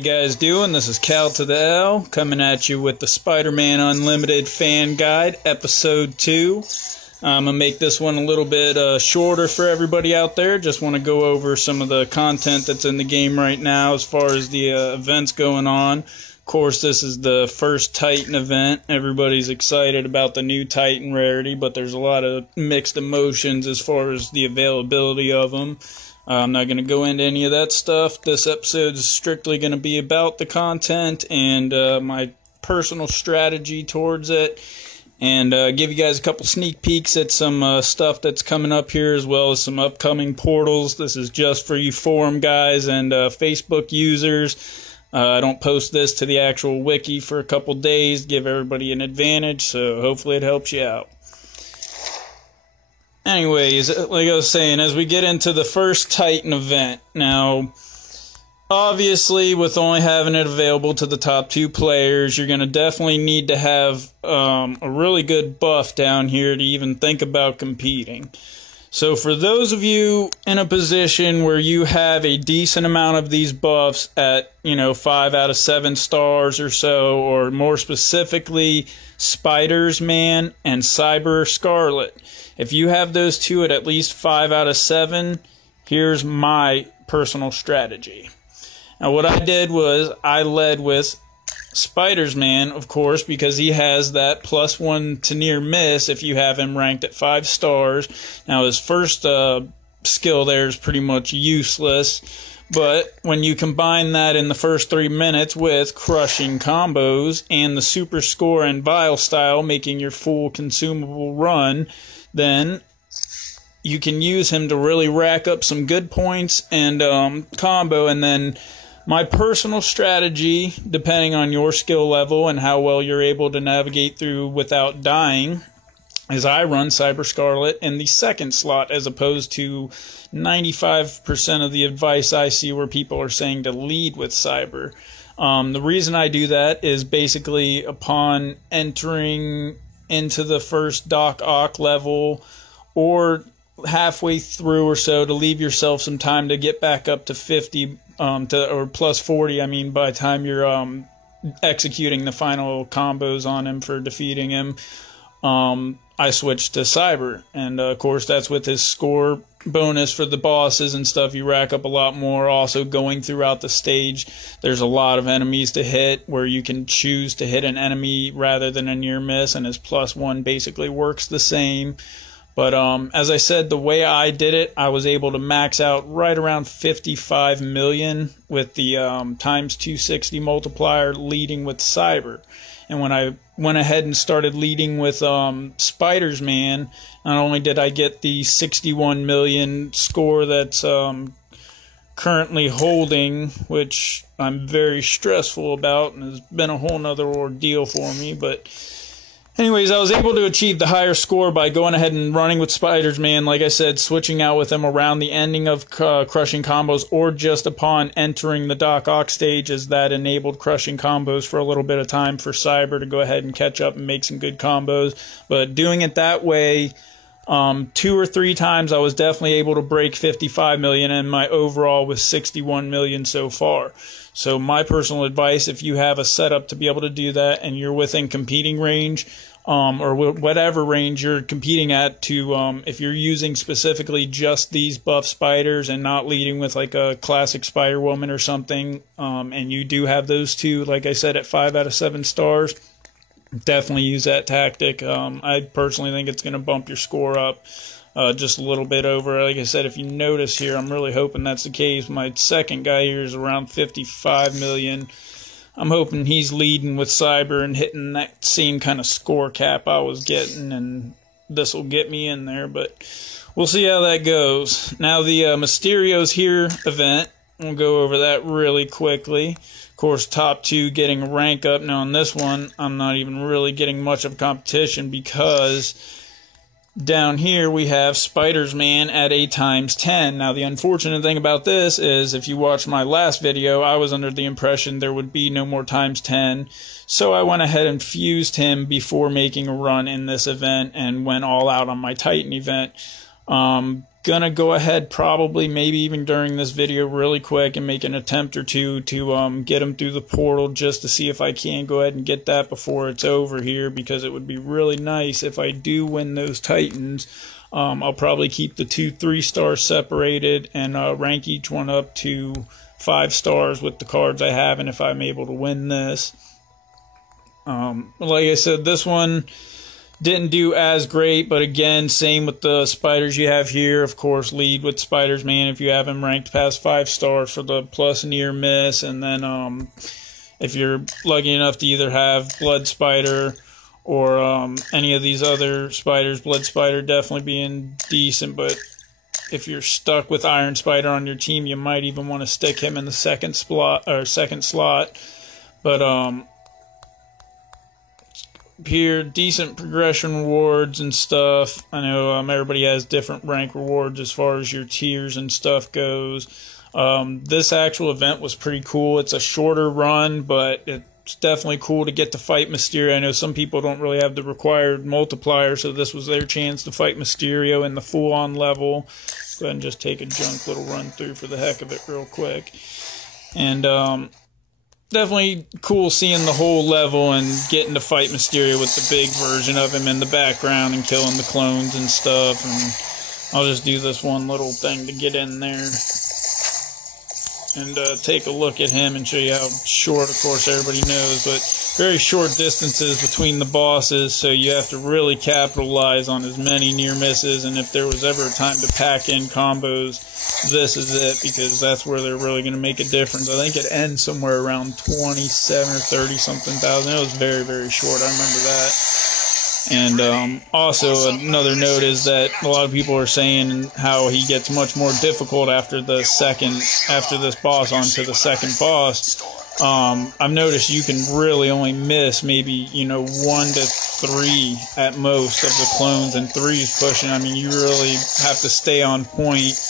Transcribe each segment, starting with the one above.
you guys doing? This is Cal to the L coming at you with the Spider-Man Unlimited Fan Guide, Episode 2. I'm going to make this one a little bit shorter for everybody out there. Just want to go over some of the content that's in the game right now as far as the events going on. Of course, this is the first Titan event. Everybody's excited about the new Titan rarity, but there's a lot of mixed emotions as far as the availability of them. I'm not going to go into any of that stuff. This episode is strictly going to be about the content and my personal strategy towards it, and give you guys a couple sneak peeks at some stuff that's coming up here, as well as some upcoming portals. This is just for you forum guys and Facebook users. I don't post this to the actual wiki for a couple days, give everybody an advantage, so hopefully it helps you out. Anyways, like I was saying, as we get into the first Titan event, now, obviously, with only having it available to the top 2 players, you're going to definitely need to have a really good buff down here to even think about competing. So for those of you in a position where you have a decent amount of these buffs at, 5 out of 7 stars or so, or more specifically, Spiders Man and Cyber Scarlet, if you have those two at least 5 out of 7, here's my personal strategy. Now what I did was I led with Spiders Man, of course, because he has that +1 to near miss if you have him ranked at 5 stars. Now his first skill there is pretty much useless, but when you combine that in the first 3 minutes with crushing combos and the super score and vile style making your full consumable run, then you can use him to really rack up some good points and combo. And then my personal strategy, depending on your skill level and how well you're able to navigate through without dying, is I run Cyber Scarlet in the second slot, as opposed to 95% of the advice I see where people are saying to lead with Cyber. The reason I do that is basically upon entering into the first Doc Ock level, or halfway through or so, to leave yourself some time to get back up to 50 or plus 40, by the time you're executing the final combos on him for defeating him. I switched to Cyber, and of course that's with his score bonus for the bosses and stuff. You rack up a lot more. Also, going throughout the stage, there's a lot of enemies to hit where you can choose to hit an enemy rather than a near miss, and his +1 basically works the same. But as I said, the way I did it, I was able to max out right around 55 million with the times 260 multiplier leading with Cyber. And when I went ahead and started leading with Spiders Man, not only did I get the 61 million score that's currently holding, which I'm very stressful about and has been a whole nother ordeal for me, but anyways, I was able to achieve the higher score by going ahead and running with Spiders Man, like I said, switching out with him around the ending of crushing combos, or just upon entering the Doc Ock stage, as that enabled crushing combos for a little bit of time for Cyber to go ahead and catch up and make some good combos. But doing it that way, 2 or 3 times I was definitely able to break 55 million, and my overall was 61 million so far. So my personal advice, if you have a setup to be able to do that and you're within competing range, or whatever range you're competing at, to if you're using specifically just these buff spiders and not leading with like a classic Spider Woman or something, and you do have those two, like I said, at 5 out of 7 stars, definitely use that tactic. I personally think it's going to bump your score up just a little bit over. Like I said, if you notice here, I'm really hoping that's the case. My second guy here is around 55 million. I'm hoping he's leading with Cyber and hitting that same kind of score cap I was getting, and this will get me in there, but we'll see how that goes. Now the Mysterio's Here event, we'll go over that really quickly. Of course, top 2 getting a rank up. Now on this one, I'm not even really getting much of competition, because down here we have Spiders Man at a ×10. Now the unfortunate thing about this is, if you watched my last video, I was under the impression there would be no more ×10, so I went ahead and fused him before making a run in this event and went all out on my Titan event. gonna go ahead, probably, maybe even during this video, really quick and make an attempt or two to get him through the portal, just to see if I can go ahead and get that before it's over here, because it would be really nice if I do win those Titans. I'll probably keep the 2 3-stars separated and rank each one up to 5 stars with the cards I have, and if I'm able to win this. Like I said, this one didn't do as great, but again, same with the spiders you have here. Of course, lead with spiders, man, if you have him ranked past 5 stars for the plus near miss. And then if you're lucky enough to either have blood spider or any of these other spiders, blood spider definitely being decent, but if you're stuck with iron spider on your team, you might even want to stick him in the second slot. But here, decent progression rewards and stuff. I know everybody has different rank rewards as far as your tiers and stuff goes. This actual event was pretty cool. It's a shorter run, but it's definitely cool to get to fight Mysterio. I know some people don't really have the required multiplier, so this was their chance to fight Mysterio in the full-on level. Go ahead and just take a junk little run through for the heck of it real quick. And definitely cool seeing the whole level and getting to fight Mysterio with the big version of him in the background and killing the clones and stuff. And I'll just do this one little thing to get in there and take a look at him and show you how short, of course, everybody knows, but very short distances between the bosses, so you have to really capitalize on as many near misses. And if there was ever a time to pack in combos, this is it, because that's where they're really going to make a difference. I think it ends somewhere around 27 or 30 something thousand. It was very, very short. I remember that. And also another note is that a lot of people are saying how he gets much more difficult after this boss onto the second boss. I've noticed you can really only miss maybe 1 to 3 at most of the clones, and 3 is pushing. I mean, you really have to stay on point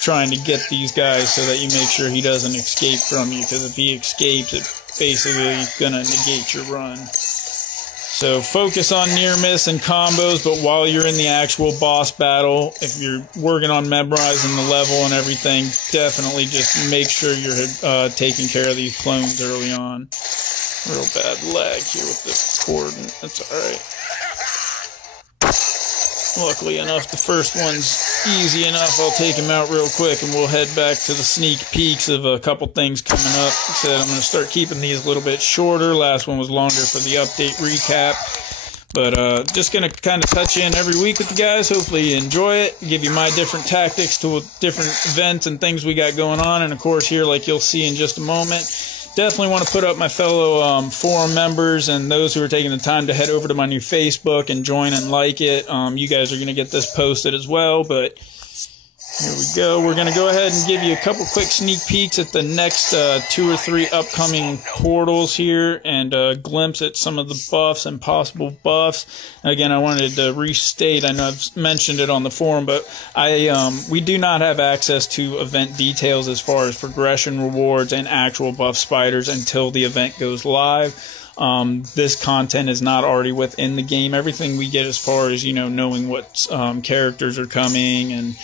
trying to get these guys so that you make sure he doesn't escape from you, because if he escapes, it's basically gonna negate your run. So focus on near miss and combos, but while you're in the actual boss battle, if you're working on memorizing the level and everything, definitely just make sure you're taking care of these clones early on. Real bad lag here with the cord. That's alright. Luckily enough, the first one's easy enough. I'll take him out real quick, and we'll head back to the sneak peeks of a couple things coming up. Like I said, I'm going to start keeping these a little bit shorter. Last one was longer for the update recap. But just going to kind of touch in every week with you guys. Hopefully you enjoy it. Give you my different tactics to different events and things we got going on. And, of course, here, like you'll see in just a moment, definitely want to put up my fellow forum members and those who are taking the time to head over to my new Facebook and join and like it. You guys are going to get this posted as well, but here we go. We're going to go ahead and give you a couple quick sneak peeks at the next 2 or 3 upcoming portals here, and a glimpse at some of the buffs and possible buffs. Again, I wanted to restate, I know I've mentioned it on the forum, but we do not have access to event details as far as progression rewards and actual buff spiders until the event goes live. This content is not already within the game. Everything we get as far as, knowing what characters are coming and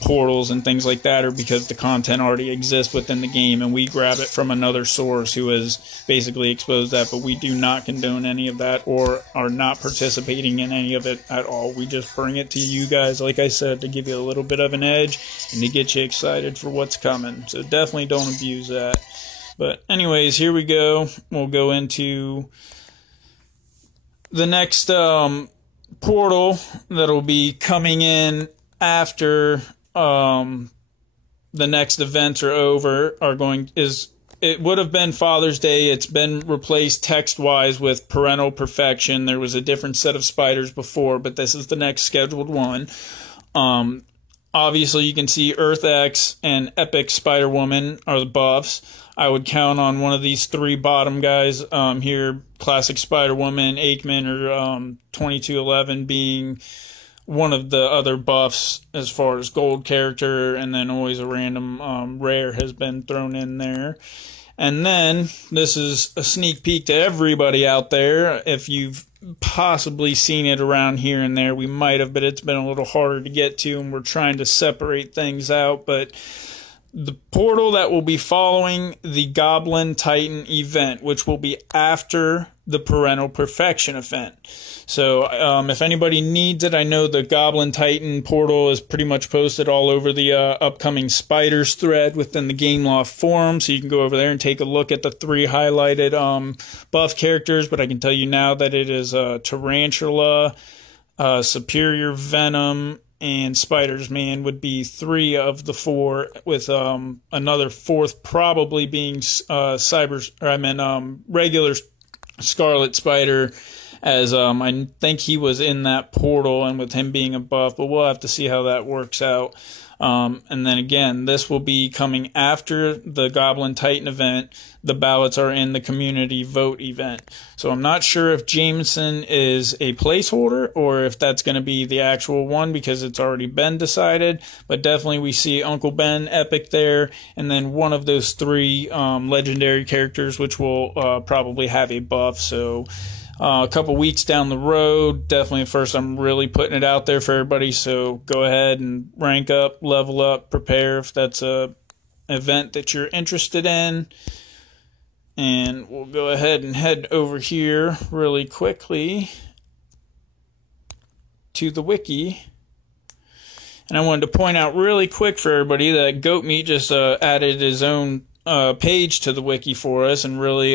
portals and things like that are because the content already exists within the game, and we grab it from another source who has basically exposed that, but we do not condone any of that or are not participating in any of it at all. We just bring it to you guys, like I said, to give you a little bit of an edge and to get you excited for what's coming. So definitely don't abuse that. But anyways, here we go. We'll go into the next portal that'll be coming in after the next events are over. It would have been Father's Day. It's been replaced text-wise with Parental Perfection. There was a different set of spiders before, but this is the next scheduled one. Obviously, you can see Earth X and Epic Spider-Woman are the buffs. I would count on one of these 3 bottom guys here, Classic Spider-Woman, Aikman, or 2211 being one of the other buffs as far as gold character, and then always a random rare has been thrown in there. And then this is a sneak peek to everybody out there. If you've possibly seen it around here and there. We might have, but it's been a little harder to get to, and we're trying to separate things out. But the portal that will be following the Goblin Titan event, which will be after the Parental Perfection event. So if anybody needs it, I know the Goblin Titan portal is pretty much posted all over the upcoming Spiders thread within the Game Loft forum, so you can go over there and take a look at the 3 highlighted buff characters. But I can tell you now that it is Tarantula, Superior Venom, and Spiders Man would be 3 of the 4, with another 4th probably being regular Scarlet Spider, as I think he was in that portal, and with him being a buff, but we'll have to see how that works out. And then again, this will be coming after the Goblin Titan event. The ballots are in the community vote event. So I'm not sure if Jameson is a placeholder or if that's going to be the actual one, because it's already been decided. But definitely we see Uncle Ben Epic there, and then one of those 3 legendary characters, which will probably have a buff. So a couple weeks down the road, definitely first I'm really putting it out there for everybody, so go ahead and rank up, level up, prepare if that's a event that you're interested in. And we'll go ahead and head over here really quickly to the wiki. And I wanted to point out really quick for everybody that Goat Meat just added his own page to the wiki for us, and really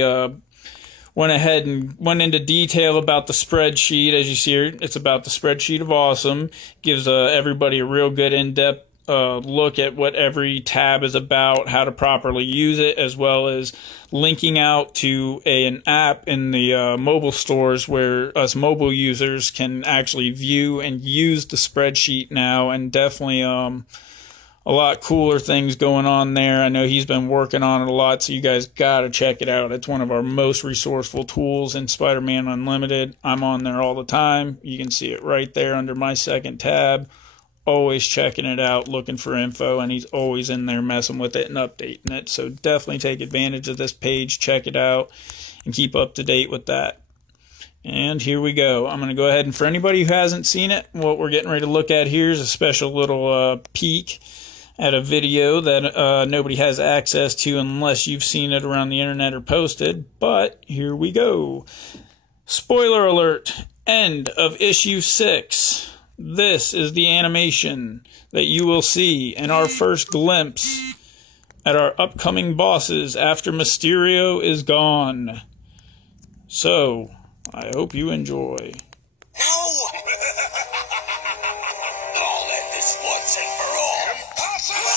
went ahead and went into detail about the spreadsheet. As you see here, it's about the spreadsheet of awesome. Gives everybody a real good in-depth look at what every tab is about, how to properly use it, as well as linking out to an app in the mobile stores where us mobile users can actually view and use the spreadsheet now. And definitely a lot cooler things going on there. I know he's been working on it a lot, so you guys got to check it out. It's one of our most resourceful tools in Spider-Man Unlimited. I'm on there all the time. You can see it right there under my second tab. Always checking it out, looking for info, and he's always in there messing with it and updating it. So definitely take advantage of this page, check it out, and keep up to date with that. And here we go. I'm going to go ahead, and for anybody who hasn't seen it, what we're getting ready to look at here is a special little peek at a video that nobody has access to unless you've seen it around the internet or posted. But here we go. Spoiler alert. End of issue 6. This is the animation that you will see in our first glimpse at our upcoming bosses after Mysterio is gone. So, I hope you enjoy. No! I'll end this once and for all. Impossible!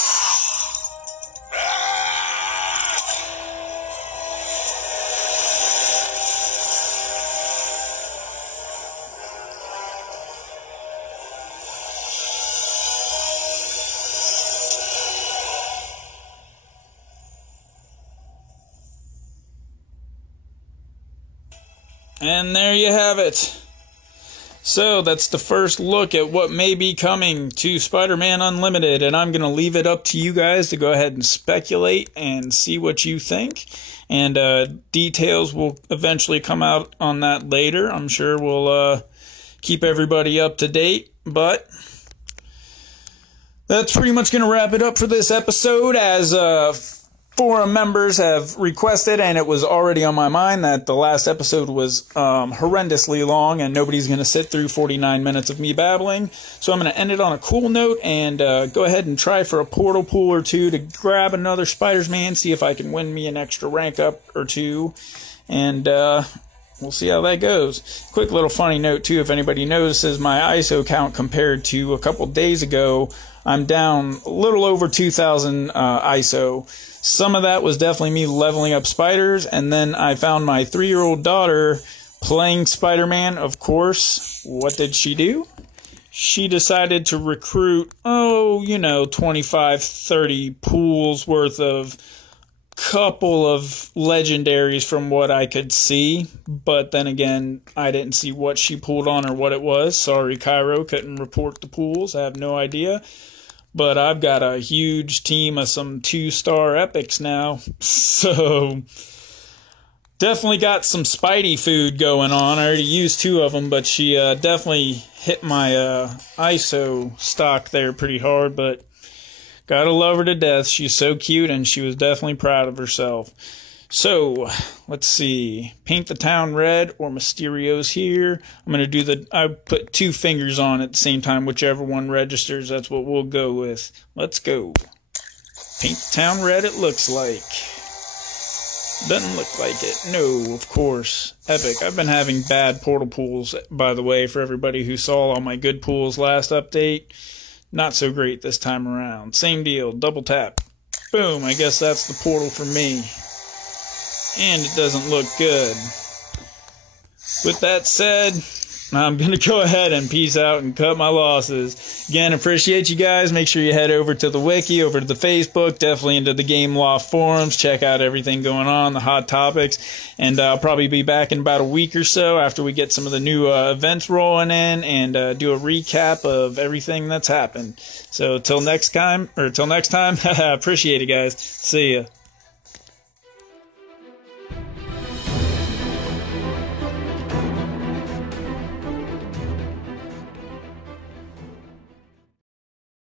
And there you have it. So that's the first look at what may be coming to Spider-Man Unlimited, and I'm going to leave it up to you guys to go ahead and speculate and see what you think. And details will eventually come out on that later. I'm sure we'll keep everybody up to date, but that's pretty much going to wrap it up for this episode, as forum members have requested, and it was already on my mind that the last episode was horrendously long, and nobody's going to sit through 49 minutes of me babbling. So I'm going to end it on a cool note and go ahead and try for a portal pool or 2 to grab another Spider-Man, see if I can win me an extra rank up or 2, and we'll see how that goes. Quick little funny note too, if anybody notices my ISO count compared to a couple days ago, I'm down a little over 2,000 ISO. Some of that was definitely me leveling up spiders, and then I found my 3-year-old daughter playing Spider-Man, of course. What did she do? She decided to recruit, 25, 30 pools worth of couple of legendaries from what I could see. But then again, I didn't see what she pulled on or what it was. Sorry, Cairo, couldn't report the pools. I have no idea. But I've got a huge team of some 2-star epics now. So definitely got some Spidey food going on. I already used 2 of them, but she definitely hit my ISO stock there pretty hard, but gotta love her to death. She's so cute, and she was definitely proud of herself. So, let's see. Paint the town red or Mysterio's here. I'm going to do I put 2 fingers on at the same time. Whichever one registers, that's what we'll go with. Let's go. Paint the town red, it looks like. Doesn't look like it. No, of course. Epic. I've been having bad portal pools, by the way, for everybody who saw all my good pools last update. Not so great this time around. Same deal. Double tap. Boom. I guess that's the portal for me. And it doesn't look good. With that said, I'm going to go ahead and peace out and cut my losses. Again, appreciate you guys. Make sure you head over to the Wiki, over to the Facebook, definitely into the Game Loft forums. Check out everything going on, the hot topics. And I'll probably be back in about a week or so after we get some of the new events rolling in and do a recap of everything that's happened. So till next time, appreciate it, guys. See ya.